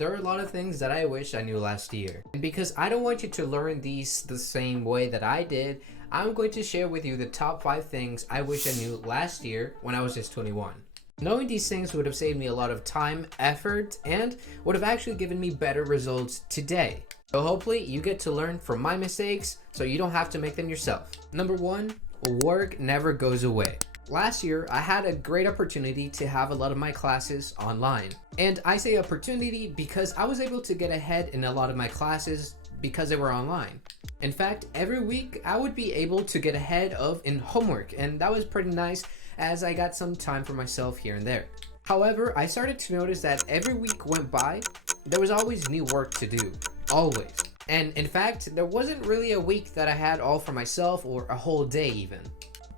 There are a lot of things that I wish I knew last year. And because I don't want you to learn these the same way that I did, I'm going to share with you the top 5 things I wish I knew last year when I was just 21. Knowing these things would have saved me a lot of time, effort, and would have actually given me better results today. So hopefully you get to learn from my mistakes so you don't have to make them yourself. Number 1, work never goes away. Last year, I had a great opportunity to have a lot of my classes online. And I say opportunity because I was able to get ahead in a lot of my classes because they were online. In fact, every week I would be able to get ahead in homework, and that was pretty nice as I got some time for myself here and there. However, I started to notice that every week went by, there was always new work to do, always. And in fact, there wasn't really a week that I had all for myself or a whole day even.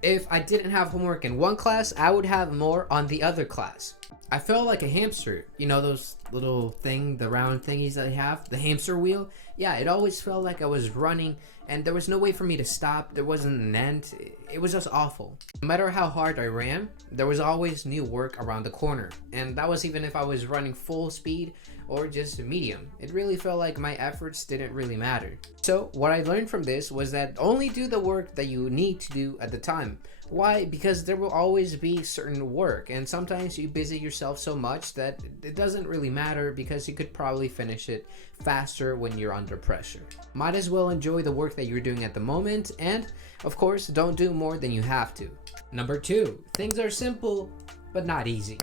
If I didn't have homework in one class, I would have more on the other class. I felt like a hamster. You know those little the round thingies that I have? The hamster wheel? Yeah, it always felt like I was running and there was no way for me to stop. There wasn't an end. It was just awful. No matter how hard I ran, there was always new work around the corner. And that was even if I was running full speed or just medium. It really felt like my efforts didn't really matter. So what I learned from this was that only do the work that you need to do at the time. Why? Because there will always be certain work, and sometimes you busy yourself so much that it doesn't really matter because you could probably finish it faster when you're under pressure. Might as well enjoy the work that you're doing at the moment, and of course, don't do more than you have to. Number 2, things are simple, but not easy.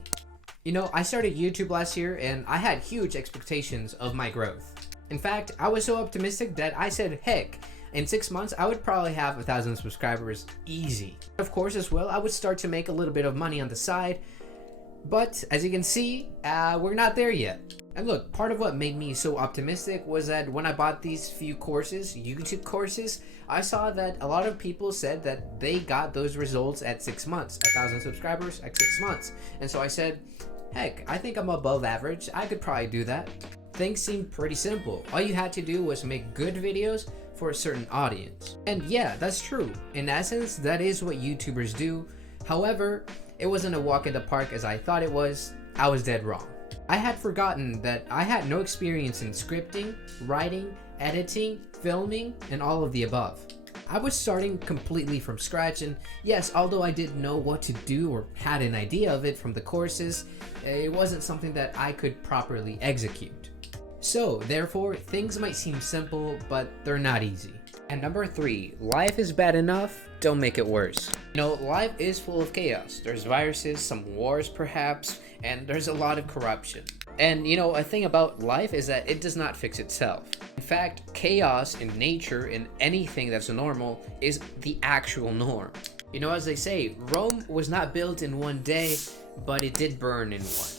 You know, I started YouTube last year and I had huge expectations of my growth. In fact, I was so optimistic that I said, heck, in 6 months, I would probably have 1,000 subscribers easy. Of course, as well, I would start to make a little bit of money on the side. But as you can see, we're not there yet. And look, part of what made me so optimistic was that when I bought these few courses, YouTube courses, I saw that a lot of people said that they got those results at 6 months, 1,000 subscribers at 6 months. And so I said, heck, I think I'm above average. I could probably do that. Things seemed pretty simple. All you had to do was make good videos for a certain audience. And yeah, that's true. In essence, that is what YouTubers do. However, it wasn't a walk in the park as I thought it was. I was dead wrong. I had forgotten that I had no experience in scripting, writing, editing, filming, and all of the above. I was starting completely from scratch, and yes, although I didn't know what to do or had an idea of it from the courses, it wasn't something that I could properly execute. So, therefore, things might seem simple, but they're not easy. And number 3, life is bad enough, don't make it worse. You know, life is full of chaos. There's viruses, some wars perhaps, and there's a lot of corruption. And you know, a thing about life is that it does not fix itself. In fact, chaos in nature, in anything that's normal, is the actual norm. You know, as they say, Rome was not built in one day, but it did burn in one.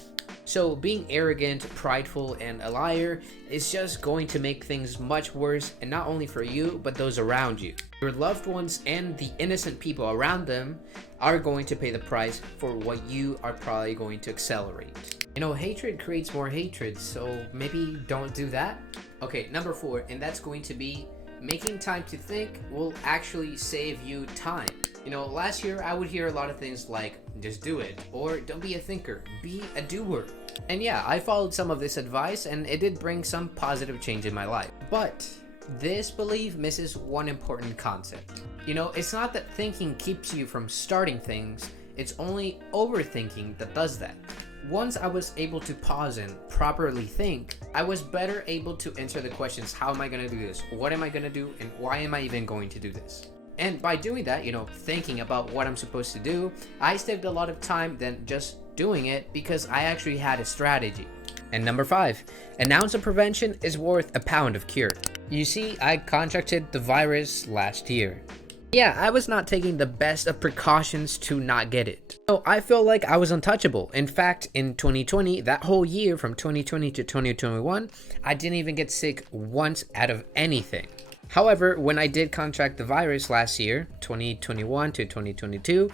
So being arrogant, prideful, and a liar is just going to make things much worse, and not only for you, but those around you. Your loved ones and the innocent people around them are going to pay the price for what you are probably going to accelerate. You know, hatred creates more hatred, so maybe don't do that. Okay, number 4, and that's going to be making time to think will actually save you time. You know, last year I would hear a lot of things like, just do it, or don't be a thinker, be a doer. And yeah, I followed some of this advice and it did bring some positive change in my life. But this belief misses one important concept. You know, it's not that thinking keeps you from starting things, it's only overthinking that does that. Once I was able to pause and properly think, I was better able to answer the questions, how am I going to do this? What am I going to do? And why am I even going to do this? And by doing that, you know, thinking about what I'm supposed to do, I saved a lot of time than just doing it because I actually had a strategy. And number 5, an ounce of prevention is worth a pound of cure. You see, I contracted the virus last year. Yeah, I was not taking the best of precautions to not get it. So I felt like I was untouchable. In fact, in 2020, that whole year from 2020 to 2021, I didn't even get sick once out of anything. However, when I did contract the virus last year, 2021 to 2022,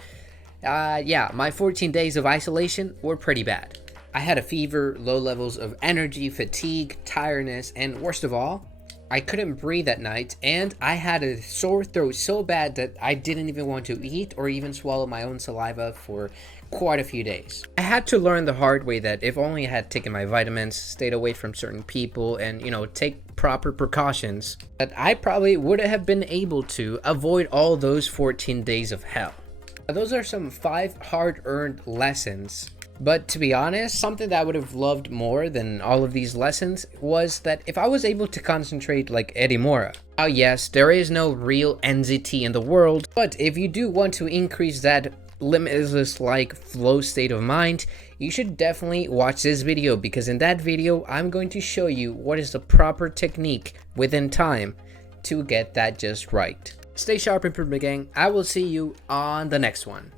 my 14 days of isolation were pretty bad. I had a fever, low levels of energy, fatigue, tiredness, and worst of all, I couldn't breathe at night, and I had a sore throat so bad that I didn't even want to eat or even swallow my own saliva for quite a few days. I had to learn the hard way that if only I had taken my vitamins, stayed away from certain people, and take proper precautions, that I probably would have been able to avoid all those 14 days of hell. Now, those are some 5 hard-earned lessons. But to be honest, something that I would have loved more than all of these lessons was that if I was able to concentrate like Eddie Mora. Oh yes, there is no real NZT in the world, but if you do want to increase that limitless like flow state of mind, you should definitely watch this video, because in that video I'm going to show you what is the proper technique within time to get that just right. Stay sharp, Improvement Gang. I will see you on the next one.